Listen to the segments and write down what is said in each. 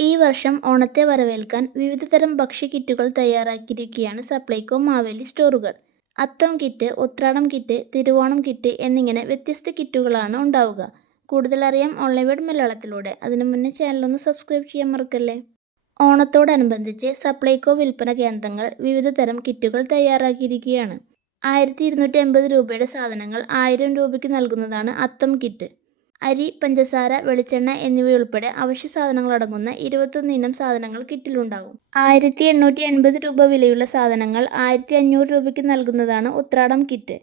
ഈ വർഷം ഓണത്തെ വരവേൽക്കാൻ വിവിധതരം ഭക്ഷ്യക്കിറ്റുകൾ തയ്യാറാക്കിയിരിക്കുകയാണ് സപ്ലൈകോ മാവേലി സ്റ്റോറുകൾ. Atham kit, Uthradam kit, Thiruvonam kit എന്നിങ്ങനെ വ്യത്യസ്ത കിറ്റുകളാണ് ഉണ്ടാവുക. കൂടുതലറിയാം ഓൺലൈൻ വേഡ് മലയാളത്തിലൂടെ. അതിനു മുന്നേ ചാനലൊന്ന് സബ്സ്ക്രൈബ് ചെയ്യാൻ മറക്കല്ലേ. ഓണത്തോടനുബന്ധിച്ച് സപ്ലൈകോ വിൽപ്പന കേന്ദ്രങ്ങൾ വിവിധതരം കിറ്റുകൾ തയ്യാറാക്കിയിരിക്കുകയാണ്. 1250 രൂപയുടെ സാധനങ്ങൾ 1000 രൂപയ്ക്ക് നൽകുന്നതാണ് അത്തം കിറ്റ്. അരി, പഞ്ചസാര, വെളിച്ചെണ്ണ എന്നിവയുൾപ്പെടെ അവശ്യ സാധനങ്ങളടങ്ങുന്ന 21 ഇനം സാധനങ്ങൾ കിറ്റിലുണ്ടാകും. 1880 രൂപ വിലയുള്ള സാധനങ്ങൾ 1500 രൂപയ്ക്ക് നൽകുന്നതാണ് ഉത്രാടം കിറ്റ്.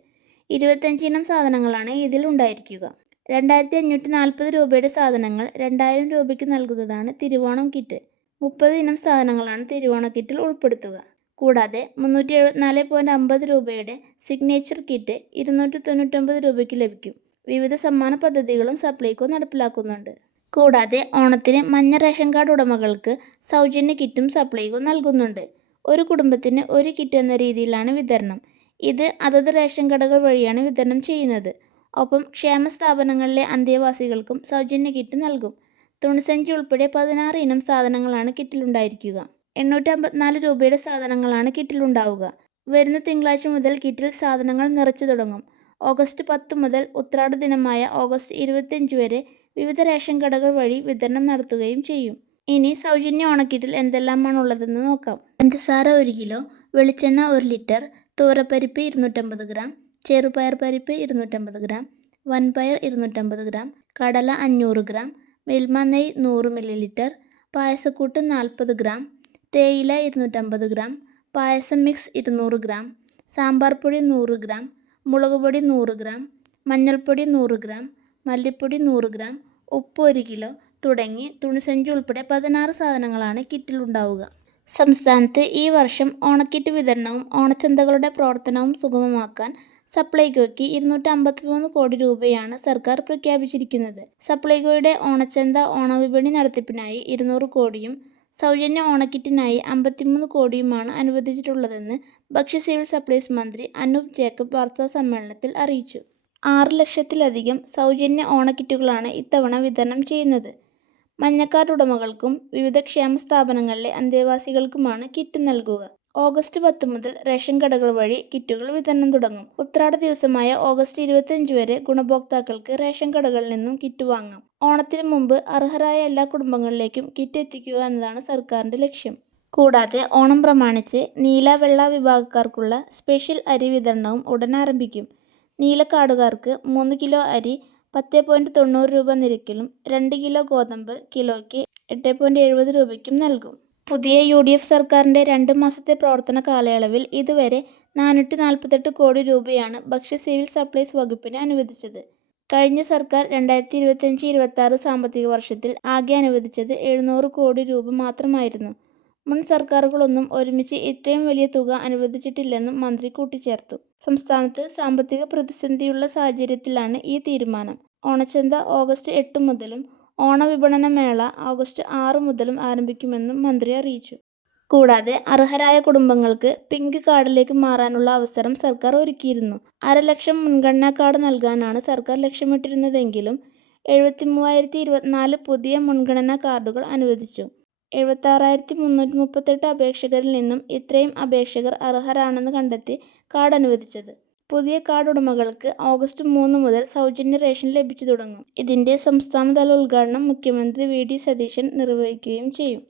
25 ഇനം സാധനങ്ങളാണ് ഇതിൽ ഉണ്ടായിരിക്കുക. 2540 രൂപയുടെ സാധനങ്ങൾ 2000 രൂപയ്ക്ക് നൽകുന്നതാണ് തിരുവോണം കിറ്റ്. 30 ഇനം സാധനങ്ങളാണ് തിരുവോണ കിറ്റിൽ ഉൾപ്പെടുത്തുക. കൂടാതെ 374.50 രൂപയുടെ സിഗ്നേച്ചർ കിറ്റ് 299 രൂപയ്ക്ക് ലഭിക്കും. വിവിധ സമ്മാന പദ്ധതികളും സപ്ലൈകോ നടപ്പിലാക്കുന്നുണ്ട്. കൂടാതെ ഓണത്തിന് മഞ്ഞ റേഷൻ കാർഡ് ഉടമകൾക്ക് സൗജന്യ കിറ്റും സപ്ലൈകോ നൽകുന്നുണ്ട്. ഒരു കുടുംബത്തിന് ഒരു കിറ്റ് എന്ന രീതിയിലാണ് വിതരണം. ഇത് അതത് റേഷൻ കടകൾ വഴിയാണ് വിതരണം ചെയ്യുന്നത്. ഒപ്പം ക്ഷേമ സ്ഥാപനങ്ങളിലെ അന്തേവാസികൾക്കും സൗജന്യ കിറ്റ് നൽകും. തുണിസഞ്ചി ഉൾപ്പെടെ 16 ഇനം സാധനങ്ങളാണ് കിറ്റിലുണ്ടായിരിക്കുക. 854 രൂപയുടെ സാധനങ്ങളാണ് കിറ്റിലുണ്ടാവുക. വരുന്ന തിങ്കളാഴ്ച മുതൽ കിറ്റിൽ സാധനങ്ങൾ നിറച്ചു തുടങ്ങും. ഓഗസ്റ്റ് 10 മുതൽ ഉത്രാട ദിനമായ ഓഗസ്റ്റ് 25 വരെ വിവിധ റേഷൻ കടകൾ വഴി വിതരണം നടത്തുകയും ചെയ്യും. ഇനി സൗജന്യ ഓണക്കിറ്റിൽ എന്തെല്ലാമാണ് ഉള്ളതെന്ന് നോക്കാം. പഞ്ചസാര 1 കിലോ, വെളിച്ചെണ്ണ 1 ലിറ്റർ, തൂരപ്പരിപ്പ് 250 ഗ്രാം, ചെറുപയർ പരിപ്പ് 250 ഗ്രാം, വൻപയർ 250 ഗ്രാം, കടല 500 ഗ്രാം, മിൽമ നെയ്യ് 100 മില്ലി, പായസക്കൂട്ട് 40 ഗ്രാം, തേയില 250 ഗ്രാം, പായസം മിക്സ് 200 ഗ്രാം, സാമ്പാർ പൊടി 100 ഗ്രാം, മുളകുപൊടി 100 ഗ്രാം, മഞ്ഞൾപ്പൊടി 100 ഗ്രാം, മല്ലിപ്പൊടി 100 ഗ്രാം, ഉപ്പ് 1 കിലോ തുടങ്ങി തുണിസഞ്ചി ഉൾപ്പെടെ 16 സാധനങ്ങളാണ് കിറ്റിലുണ്ടാവുക. സംസ്ഥാനത്ത് ഈ വർഷം ഓണക്കിറ്റ് വിതരണവും ഓണച്ചന്തകളുടെ പ്രവർത്തനവും സുഗമമാക്കാൻ സപ്ലൈകോയ്ക്ക് 253 കോടി രൂപയാണ് സർക്കാർ പ്രഖ്യാപിച്ചിരിക്കുന്നത്. സപ്ലൈകോയുടെ ഓണച്ചന്ത, ഓണവിപണി നടത്തിപ്പിനായി 200 കോടിയും സൗജന്യ ഓണക്കിറ്റിനായി 53 കോടിയുമാണ് അനുവദിച്ചിട്ടുള്ളതെന്ന് ഭക്ഷ്യ സിവിൽ സപ്ലൈസ് മന്ത്രി അനൂപ് ജേക്കബ് വാർത്താസമ്മേളനത്തിൽ അറിയിച്ചു. 6 ലക്ഷത്തിലധികം സൗജന്യ ഓണക്കിറ്റുകളാണ് ഇത്തവണ വിതരണം ചെയ്യുന്നത്. മഞ്ഞക്കാർഡ് ഉടമകൾക്കും വിവിധ ക്ഷേമ സ്ഥാപനങ്ങളിലെ അന്തേവാസികൾക്കുമാണ് കിറ്റ് നൽകുക. ഓഗസ്റ്റ് 10 മുതൽ റേഷൻ കടകൾ വഴി കിറ്റുകൾ വിതരണം തുടങ്ങും. ഉത്രാട ദിവസമായ ഓഗസ്റ്റ് 25 വരെ ഗുണഭോക്താക്കൾക്ക് റേഷൻ കടകളിൽ നിന്നും കിറ്റ് വാങ്ങാം. ഓണത്തിന് മുമ്പ് അർഹരായ എല്ലാ കുടുംബങ്ങളിലേക്കും കിറ്റ് എത്തിക്കുക എന്നതാണ് സർക്കാരിന്റെ ലക്ഷ്യം. കൂടാതെ ഓണം പ്രമാണിച്ച് നീല, വെള്ള വിഭാഗക്കാർക്കുള്ള സ്പെഷ്യൽ അരി വിതരണവും ഉടൻ ആരംഭിക്കും. നീല കാർഡുകാർക്ക് 3 കിലോ അരി 10.90 രൂപ നിരക്കിലും 2 കിലോ ഗോതമ്പ് കിലോയ്ക്ക് 8.70 രൂപയ്ക്കും നൽകും. പുതിയ UDF സർക്കാരിന്റെ 2 മാസത്തെ പ്രവർത്തന കാലയളവിൽ ഇതുവരെ 448 കോടി രൂപയാണ് ഭക്ഷ്യ സിവിൽ സപ്ലൈസ് വകുപ്പിന് അനുവദിച്ചത്. കഴിഞ്ഞ സർക്കാർ 2025-26 സാമ്പത്തിക വർഷത്തിൽ ആകെ അനുവദിച്ചത് 700 കോടി രൂപ മാത്രമായിരുന്നു. മുൻ സർക്കാരുകളൊന്നും ഒരുമിച്ച് ഇത്രയും വലിയ തുക അനുവദിച്ചിട്ടില്ലെന്നും മന്ത്രി കൂട്ടിച്ചേർത്തു. സംസ്ഥാനത്ത് സാമ്പത്തിക പ്രതിസന്ധിയുള്ള സാഹചര്യത്തിലാണ് ഈ തീരുമാനം. ഓണച്ചന്ത ഓഗസ്റ്റ് 8 മുതലും ഓണവിപണന മേള ഓഗസ്റ്റ് 6 മുതലും ആരംഭിക്കുമെന്നും മന്ത്രി അറിയിച്ചു. കൂടാതെ അർഹരായ കുടുംബങ്ങൾക്ക് പിങ്ക് കാർഡിലേക്ക് മാറാനുള്ള അവസരം സർക്കാർ ഒരുക്കിയിരുന്നു. 1.5 ലക്ഷം മുൻഗണനാ കാർഡ് നൽകാനാണ് സർക്കാർ ലക്ഷ്യമിട്ടിരുന്നതെങ്കിലും 73,024 പുതിയ മുൻഗണനാ കാർഡുകൾ അനുവദിച്ചു. 76,338 അപേക്ഷകരിൽ നിന്നും ഇത്രയും അപേക്ഷകർ അർഹരാണെന്ന് കണ്ടെത്തി കാർഡ് അനുവദിച്ചത്. പുതിയ കാർഡ് ഉടമകൾക്ക് ഓഗസ്റ്റ് 3 മുതൽ സൗജന്യ റേഷൻ ലഭിച്ചു തുടങ്ങും. ഇതിന്റെ സംസ്ഥാനതല ഉദ്ഘാടനം മുഖ്യമന്ത്രി VD സതീശൻ നിർവഹിക്കുകയും ചെയ്യും.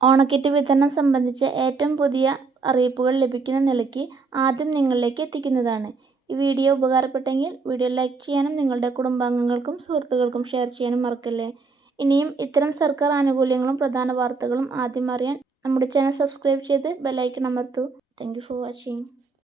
ഓണക്കിറ്റ് വിതരണം സംബന്ധിച്ച ഏറ്റവും പുതിയ അറിയിപ്പുകൾ ലഭിക്കുന്ന നിലയ്ക്ക് ആദ്യം നിങ്ങളിലേക്ക് എത്തിക്കുന്നതാണ്. ഈ വീഡിയോ ഉപകാരപ്പെട്ടെങ്കിൽ വീഡിയോ ലൈക്ക് ചെയ്യാനും നിങ്ങളുടെ കുടുംബാംഗങ്ങൾക്കും സുഹൃത്തുക്കൾക്കും ഷെയർ ചെയ്യാനും മറക്കല്ലേ. ഇനിയും ഇത്തരം സർക്കാർ ആനുകൂല്യങ്ങളും പ്രധാന വാർത്തകളും ആദ്യം അറിയാൻ നമ്മുടെ ചാനൽ സബ്സ്ക്രൈബ് ചെയ്ത് ബെല്ലൈക്കൺ അമർത്തൂ. Thank you for watching.